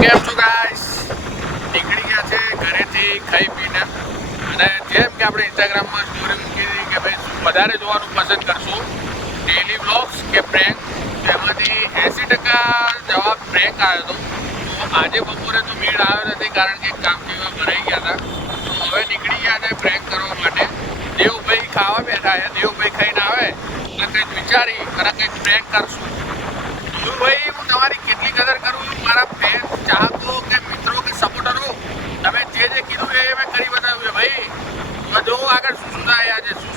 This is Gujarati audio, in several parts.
કેમ છો ગાઈસ? નીકળી ગયા છે ઘરેથી ખાઈ પીને અને જેમ કે આપણે ઇન્સ્ટાગ્રામમાં સ્ટોરી મૂકી હતી કે ભાઈ વધારે જોવાનું પસંદ કરશું ડેલી વ્લોગ્સ કે પ્રેન્ક, તેમાંથી 80% જવાબ પ્રેન્ક આવ્યો હતો. તો આજે બપોરે તો મેળ આવ્યો નથી કારણ કે કામથી ભરાઈ ગયા હતા. તો હવે નીકળી ગયા છે પ્રેન્ક કરવા માટે. દેવભાઈ ખાવા બેઠા છે, દેવભાઈ ખાઈને આવે એટલે કંઈક વિચારી અને કંઈક પ્રેન્ક કરશું. ભાઈ હું તમારી કેટલી કદર કરું છું, મારા ફેન્સ, ચાહકો કે મિત્રો કે સપોર્ટરો, તમે જે કીધું એ મેં કરી બતાવ્યું છે ભાઈ. જો આગળ શું થાય આજે શું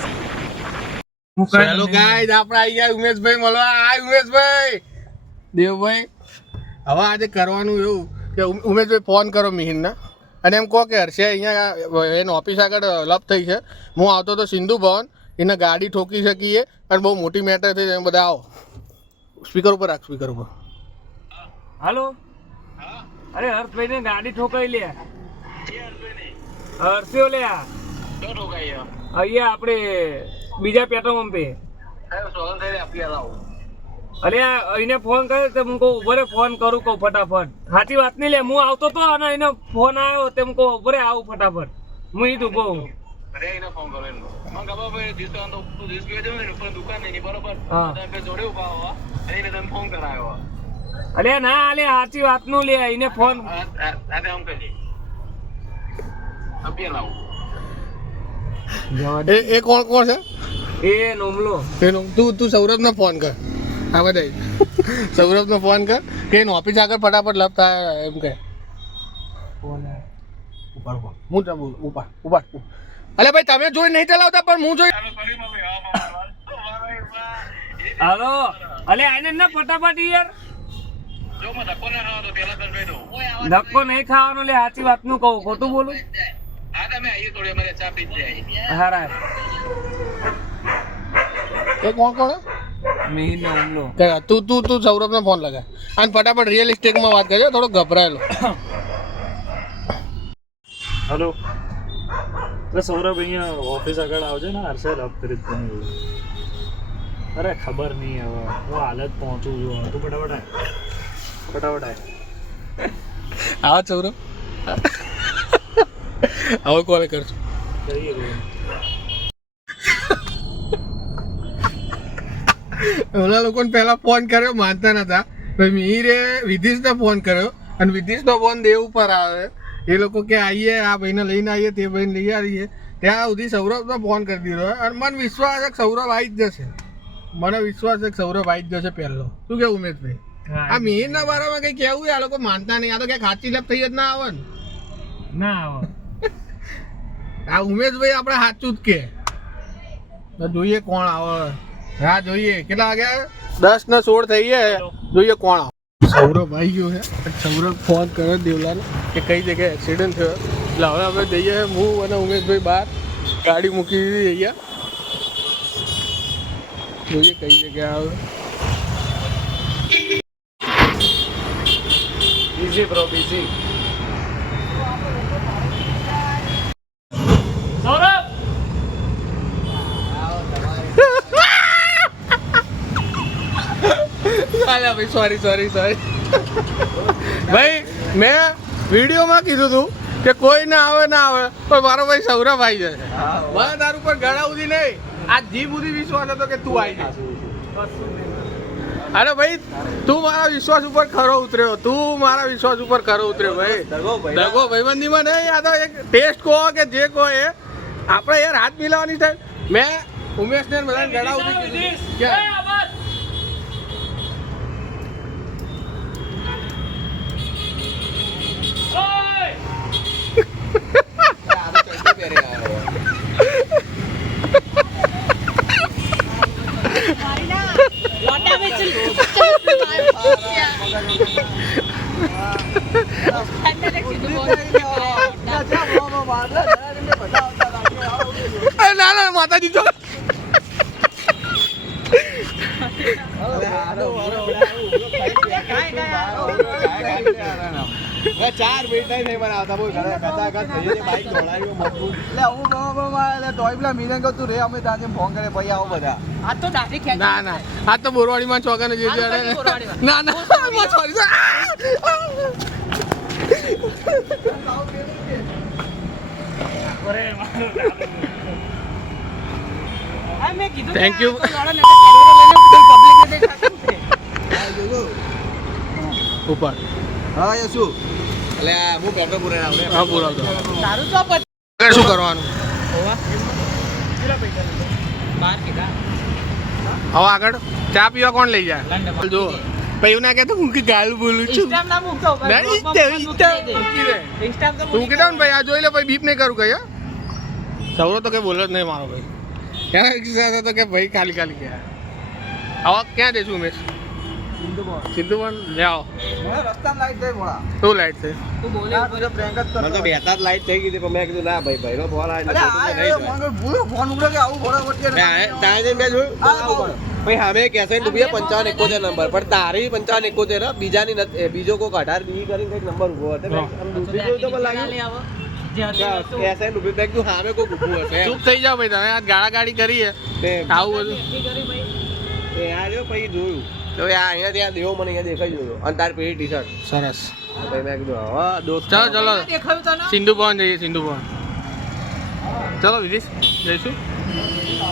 હેલો ગાઈસ, આપણે આવી ગયા ઉમેશભાઈ મળવા. હાય ઉમેશભાઈ. દેવભાઈ હવે આજે કરવાનું એવું કે ઉમેશભાઈ ફોન કરો મિહિનના અને એમ કહો કે હર્ષે અહીંયા એની ઓફિસ આગળ લપ થઈ છે, હું આવતો તો સિંધુ ભવન, એને ગાડી ઠોકી શકીએ અને બહુ મોટી મેટર થઈ તમે બધા આવો. સ્પીકર ઉપર રાખ, સ્પીકર ઉપર. હાલો. અરે હર્ષભાઈ ને ગાડી ઠોકાઈ લે. હર્ષિયો લે અહીંયા આપણે બીજા પેટ્રોલ પંપે. અરે એને ફોન કર્યો તો હું કહું ઉભરે ફોન કરું કહું ફટાફટ. સાચી વાત નહીં લે, હું આવતો તો અને એને ફોન આવ્યો તેમ કહું ઉભરે આવું ફટાફટ. હું ઈ તું કહું અરે ના અલે સાચી વાત નું લે એને ફોન. એ કોણ કોણ છે? એ નોમલો. તું સૌરભને ફોન કર. હા બધા સૌરભને ફોન કર કે એની ઓફિસ આગળ ફટાફટ લપ થાય એમ કે. હું ઉપાડ. અલે ભાઈ તમે જોઈ નહીં ચલાવતા પણ હું જોઈ. હાલો અલે આને ના ફટાફટ યાર. ધક્કો નહીં ખાવાનો લે, સાચી વાત નું કહું ખોટું બોલું. હારા એ કોણ કોણ? મિહિર નો હુમલો. તું સૌરભને ફોન લગાય અને ફટાફટ રિયલિસ્ટિકમાં વાત કરજો, થોડો ગભરાયેલો. હલો સૌરભ અહીંયા ઓફિસ આગળ આવજો ને, હર્ષે લપ કરી દીધું. અરે ખબર નહીં હવે હું હાલત પહોંચું છું. તું ફટાફટ આવો સૌરભ. હવે કોલ કરશું. કરીએ ઓલા લોકોને પહેલા ફોન કર્યો, માનતા નતા. પછી મિહિરે વિધિશને ફોન કર્યો અને વિધિશનો ફોન દેવ ઉપર આવે. એ લોકો કે આવીએ, આ ભાઈને લઈને આવીએ, તે ભાઈને લઈ આવીએ. ત્યાં સુધી સૌરભનો ફોન કરી દીધો અને મને વિશ્વાસ છે કે સૌરભ આવી જ જશે. મને વિશ્વાસ છે કે સૌરભ આવી જ જશે પહેલો. શું કેવું ઉમેશભાઈ? આ મિહિરના બારામાં કઈ કેવું? આ લોકો માનતા નહીં. આ તો ક્યાંક સાચી લપ થઈ જ ના આવે ને. ના આવે. આ ઉમેશભાઈ આપણે સાચું જ કે. જોઈએ કોણ આવે. હા જોઈએ. કેટલા વાગ્યા? 10:16 થઈ ગયા. જોઈએ કોણ આવે. સૌરભ આવી ગયો છે. સૌરભ ફોન કર્યો દેવલાને કે કઈ જગ્યાએ એક્સિડન્ટ થયો. એટલે હવે અમે જઈએ, હું અને ઉમેશભાઈ બહાર ગાડી મૂકી દીધી અહીંયા. જોઈએ કઈ જગ્યાએ આવે. Busy bro busy. Saurabh sorry ભાઈ, મેં વિડીયોમાં કીધું હતું કે કોઈ ના આવે પણ મારો ભાઈ સૌરભ આવી જશે. મને તાર ઉપર ઘણા સુધી નહીં, આ જીભ સુધી વિશ્વાસ હતો કે તું આવી જશે. અરે ભાઈ તું મારા વિશ્વાસ ઉપર ખરો ઉતર્યો ભાઈ. દગો ભાઈબંધીમાં નહીં, આ તો એક ટેસ્ટ કહો કે જે કહો એ આપણે યાર હાથ મિલાવવાની છે. મેં ઉમેશને બધા ઘણા સુધી કીધું. ના માતાજી જો ચાર મિનિટ નહીં બનાવતા બહુ બાઈક દોડાવ્યો મજબૂત. એટલે હું તોય પેલા મીને કહું તું રે, અમે ત્યાં ફોન કરે ભાઈ આવો બધા. આ તો ના આ તો બોરવાડીમાં ચોકાને જે ના સોરી મેં કીધું Thank you. ઉપર હા એ શું એટલે હું પેટ્રોલ પૂરે આવડે હા બોલાવતો સારું તો આગળ શું કરવાનું હવે આગળ ચા પીવા કોણ લઈ જાય જો પછી એવું ના કહેતો હું કે ગાળ બોલું છું તું કીધા ને ભાઈ આ જોઈ લે ભાઈ બીપ નહીં કરું કઈ સૌરો તો કઈ બોલો જ નહીં મારો ભાઈ ક્યાં તો કે ભાઈ ખાલી ખાલી ગયા હવે ક્યાં જઈશું ઉમેશ સિદ્ધુ પણ લે આવો રસ્તામાં લાઈટ થઈ મોડા શું લાઈટ છે મને તો બેતા જ લાઈટ થઈ ગઈ હતી પણ મેં કીધું ના ભાઈ ભાઈનો ફોન ફોન ઉડે કે આવું ફોન ત્યાં જઈને મેં જોયું ભાઈ સામે કહેશે ડૂબીએ 5571 નંબર પણ તારી 5571 બીજાની નથી બીજો કોઈક 18 બી કરીને કંઈક નંબર ઉભો હતો મેં આમ ડૂબી જોયું તો મને લાગ્યું કહેશે ડૂબી મેં કીધું સામે કોઈક ઊભું હશે ચૂપ થઈ જાઓ ભાઈ તમે આ ગાળાગાડી કરી છે આવું બધું એ આ જો પછી જોયું તો આ અહીંયા ત્યાં દેવો મને અહીંયા દેખાઈ જોયો અને તાર પેલી ટી શર્ટ સરસ ભાઈ મેં કીધું હા દોસ્ત ચલો ચલો સિંધુ ભવન જઈએ સિંધુ ભવન ચલો વિદિશ જઈશું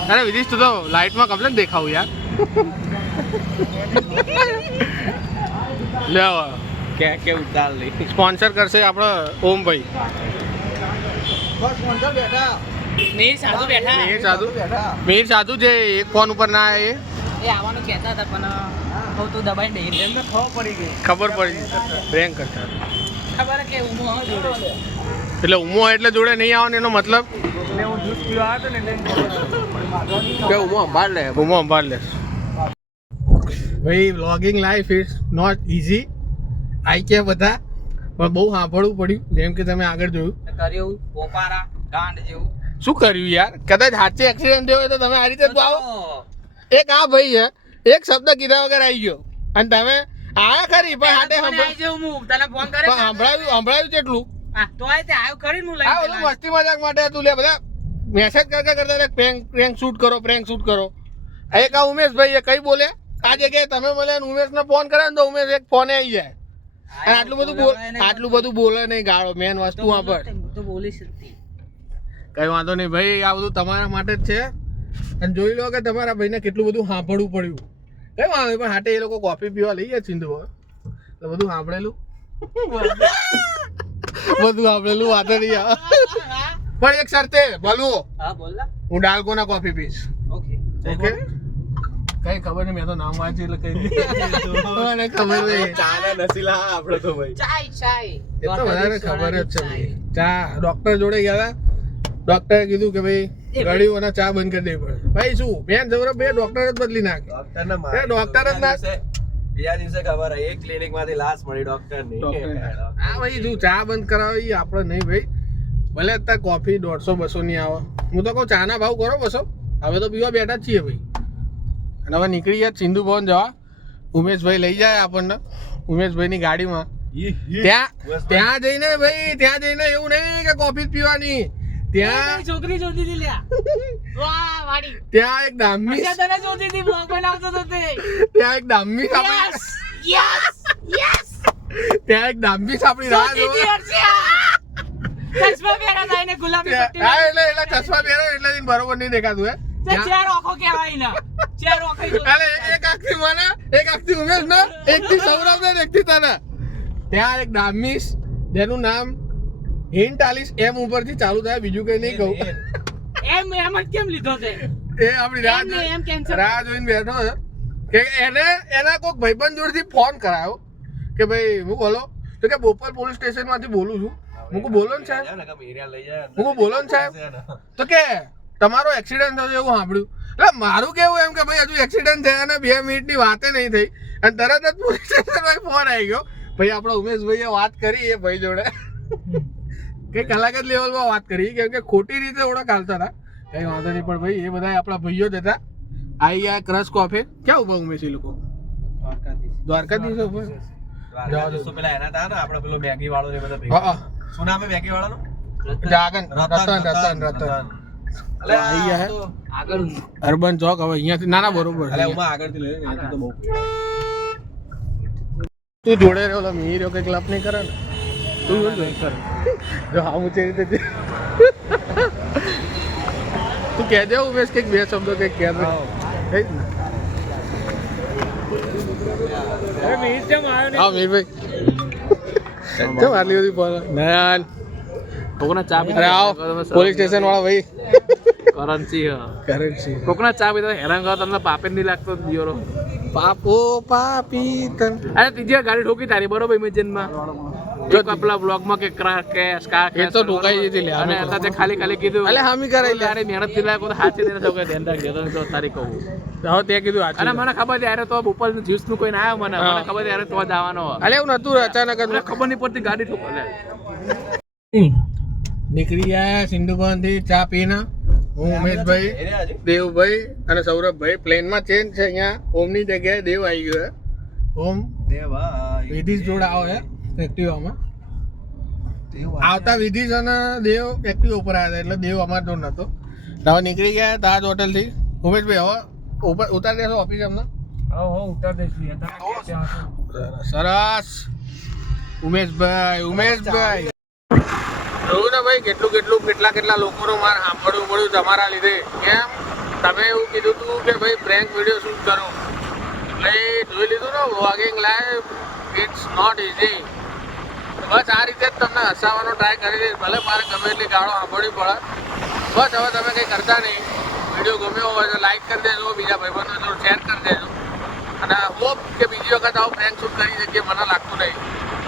અરે વિદિશ તું તો લાઇટમાં કમ્પ્લેટ દેખાવું યાર લે કે ઉતાર લઈ સ્પોન્સર કરશે આપણો ઓમભાઈ મેં સાધુ બેઠા મીર સાધુ જે એક ફોન ઉપર ના આવે એ આવવાનું કહેતા હતા પણ હવે તું દબાઈ દઈ એમને ખબર પડી પ્રેન્ક કરતા ખબર કે હું જોડે એટલે ઉમો એટલે જોડે નહીં આવવાનો એનો મતલબ એટલે હું જ્યુસ પીવા આવ્યો ને કે હું સંભાળ લે ઉમો સંભાળ લે ભાઈ vlogging life is not easy આઈ કે બધા પણ બહુ સાંભળવું પડ્યું જેમ કે તમે આગળ જોયું કર્યું પોપારા ગાંડ જેવું શું કર્યું યાર કદાચ હાથે એક્સિડન્ટ થયો હોય તો તમે આ રીતે જ આવો એક આ ભાઈ છે એક શબ્દ કીધા વગર આવી ગયો અને તમે આયા ખરી પણ હાથે તને ફોન કરે સંભળાયું જેટલું તો આ તે આવ્યો કરીને હું આ ઓલું મસ્તી મજાક માટે તું લે બધા મેસેજ કરતા પ્રેન્ક શૂટ કરો એક આ ઉમેશભાઈ એ કઈ બોલે આ જગ્યાએ તમે મળે ને ઉમેશને ફોન કરે ને તો ઉમેશ એક ફોને આવી જાય અને આટલું બધું બોલે નહીં ગાળો મેન વસ્તુ વાપર તો બોલી શકતી કઈ વાંધો નહીં ભાઈ આ બધું તમારા માટે જ છે અને જોઈ લો કે તમારા ભાઈને કેટલું બધું સાંભળવું પડ્યું કઈ વાંધો પણ હાટે એ લોકો કોફી પીવા લઈ જાય સિંધુ તો બધું સાંભળેલું વાતો નહીં આવે પણ એક શરતે બોલું હા બોલ હું ડાલકોના કોફી પીશ ઓકે ઓકે કઈ ખબર નહીં મેં તો નામ વાંચ્યું એટલે કઈ મને ખબર નહીં ચાલે નસીલા આપણે તો ભાઈ ચાય એ તો બધાને ખબર જ છે ભાઈ ચા ડોક્ટર જોડે ગયા હતા ડોક્ટરે કીધું કે ભાઈ ગળ્યું અને ચા બંધ કરી દેવી પડે ભાઈ શું બેન જબરો બે ડોક્ટર જ બદલી નાખે ડોક્ટર જ ના બીજા દિવસે ખબર એક ક્લિનિક માંથી લાશ મળી ડોક્ટર ની હા ભાઈ શું ચા બંધ કરાવી આપણે નહીં ભાઈ ભલે અત્યારે કોફી 150-200 ની આવે હું તો કહું ચાના ભાવ કરો 200 હવે તો પીવા બેઠા જ છીએ ભાઈ અને હવે નીકળી ગયા સિંધુ ભવન જવા ઉમેશભાઈ લઈ જાય આપણને ઉમેશભાઈની ગાડીમાં ત્યાં જઈને એવું નહીં કે કોફી પીવાની ત્યાં છોકરી જોતી હતી લ્યા વાહ વાડી ત્યાં એક દામી તને જોતી હતી બ્લોગ બનાવતો તો તે ત્યાં એક દામી ત્યાં એક દામી સાપડી રાહ જોવે ચશ્મા પહેરા હતા એને ગુલાબી પટ્ટી હા એટલે ચશ્મા પહેરો એટલે બરોબર નહીં દેખાતું હે ચાર આંખો કહેવાય ના ચાર આંખો અરે એક આખી મને એક આખી ઉમેશ ને એક થી સૌરભ ને એક થી તને ત્યાં એક દામીસ જેનું નામ હિન્ટાલીસ એમ ઉપરથી ચાલુ થાય બીજું કઈ નહીં કહું એમ જ કેમ લીધો તે એ આપણી એમ કેન્સર રાહ જોઈને બેઠો છે કે એના કોઈક ભાઈબંધ જોડેથી ફોન કરાયો કે ભાઈ હું બોલો તો કે બોપલ પોલીસ સ્ટેશન માંથી બોલું છું હું બોલો ને સાહેબ હું બોલો ને સાહેબ તો કે તમારો એક્સિડન્ટ થયો એવું સાંભળ્યું એટલે મારું કેવું એમ કે ભાઈ હજુ એક્સિડન્ટ થયા ને 2 મિનિટની વાતે નહીં થઈ અને તરત જ પોલીસ સ્ટેશનમાં ફોન આવી ગયો ભાઈ આપણો ઉમેશભાઈએ વાત કરી એ ભાઈ જોડે કઈ કલાક જ લેવલમાં વાત કરી કેમ કે ખોટી રીતે ઓળખ હાલતા હતા કઈ વાંધો નહીં પણ ભાઈ એ બધા આપણા ભાઈઓ જ હતા આવી આ ક્રશ કોફી ક્યાં ઉભા ઉમેશ એ લોકો દ્વારકાધીશ ઉભા પેલા એના હતા ને આપણે પેલો મેગી વાળો ને બધા હા શું નામ હે મેગી વાળાનું જાગન રતન અલે આવી ગયા હે આગળ અર્બન ચોક હવે અહીંયાથી ના બરોબર અલે ઉમા આગળથી લઈ લે તો બહુ તું જોડે રહ્યો એટલે મીરો કઈ ક્લબ નહીં કરે ને તું કર જો હા હું રીતે તું કહેજે ઉમેશ કંઈક બે શબ્દો કંઈક કહેજે કઈ ને અરે મીર કેમ આવ્યો નહીં? હા મીરભાઈ કેમ આટલી બધી બોલ નયન કોકના ચા અરે આવો પોલીસ સ્ટેશન વાળા ભાઈ કરન્સી કરેન્સી કોકના ચા પીતા હેરાન કરો તમને પાપે નહીં લાગતો દિયોરો પાપો પાપી તન અરે ત્રીજી ગાડી ઠોકી તારી બરોબર ઇમેજિનમાં જો પેલા બ્લોગમાં કે ક્રેશ કા એ તો ઠોકાઈ જતી લે અને અત્યારે ખાલી ખાલી કીધું અલે હામી કરાઈ લે અરે મહેનત થી લાગો તો હાચી દેને તો કે ધ્યાન રાખજો તો તારી કહું હવે તે કીધું અને આચું મને ખબર છે યાર તો ઉપર જ્યુસ નું કોઈ ના આવ્યો મને હા. મને ખબર છે યાર તો જવાનો અલે એવું નતું અચાનક જ મને ખબર નહીં પડતી ગાડી ઠોકો લે નીકળી ગયા સિંધુભવન થી ચા પીને હું ઉમેશભાઈ દેવભાઈ અને સૌરભભાઈ પ્લેનમાં ચેન્જ છે અહીંયા ઓમની જગ્યાએ દેવ આવી ગયો છે ઓમ વિધિશ જોડે આવો હે એક્ટિવામાં આવતા વિધિશ અને દેવ એક્ટિવા ઉપર આવ્યા હતા એટલે દેવ અમારા જોડ નતો હવે નીકળી ગયા તાજ હોટલથી ઉમેશભાઈ હવે ઉપર ઉતારી દેશો ઓફિસ અમને હો ઉતાર દઈશું યાર. તમે ક્યાં છો? સરસ ઉમેશભાઈ જોયું ને ભાઈ કેટલા લોકોનો માર સાંભળવું પડ્યું તમારા લીધે કેમ તમે એવું કીધું હતું કે ભાઈ પ્રેન્ક વિડીયો શૂટ કરો એટલે જોઈ લીધું ને vlogging live it's not easy બસ આ રીતે જ તમને હસાવવાનો ટ્રાય કરી દઈશ ભલે મારે ગમે એટલી ગાળો સાંભળવી પડે બસ હવે તમે કંઈ કરતા નહીં વિડીયો ગમ્યો હોય તો લાઈક કરી દેજો બીજા ભાઈબંધો જોડે શેર કરી દેજો અને હોપ કે બીજી વખત આવો પ્રેન્ક શૂટ કરી શકીએ મને લાગતું નહીં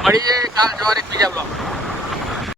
મળીએ કાલ સવારે એક બીજા બ્લોગ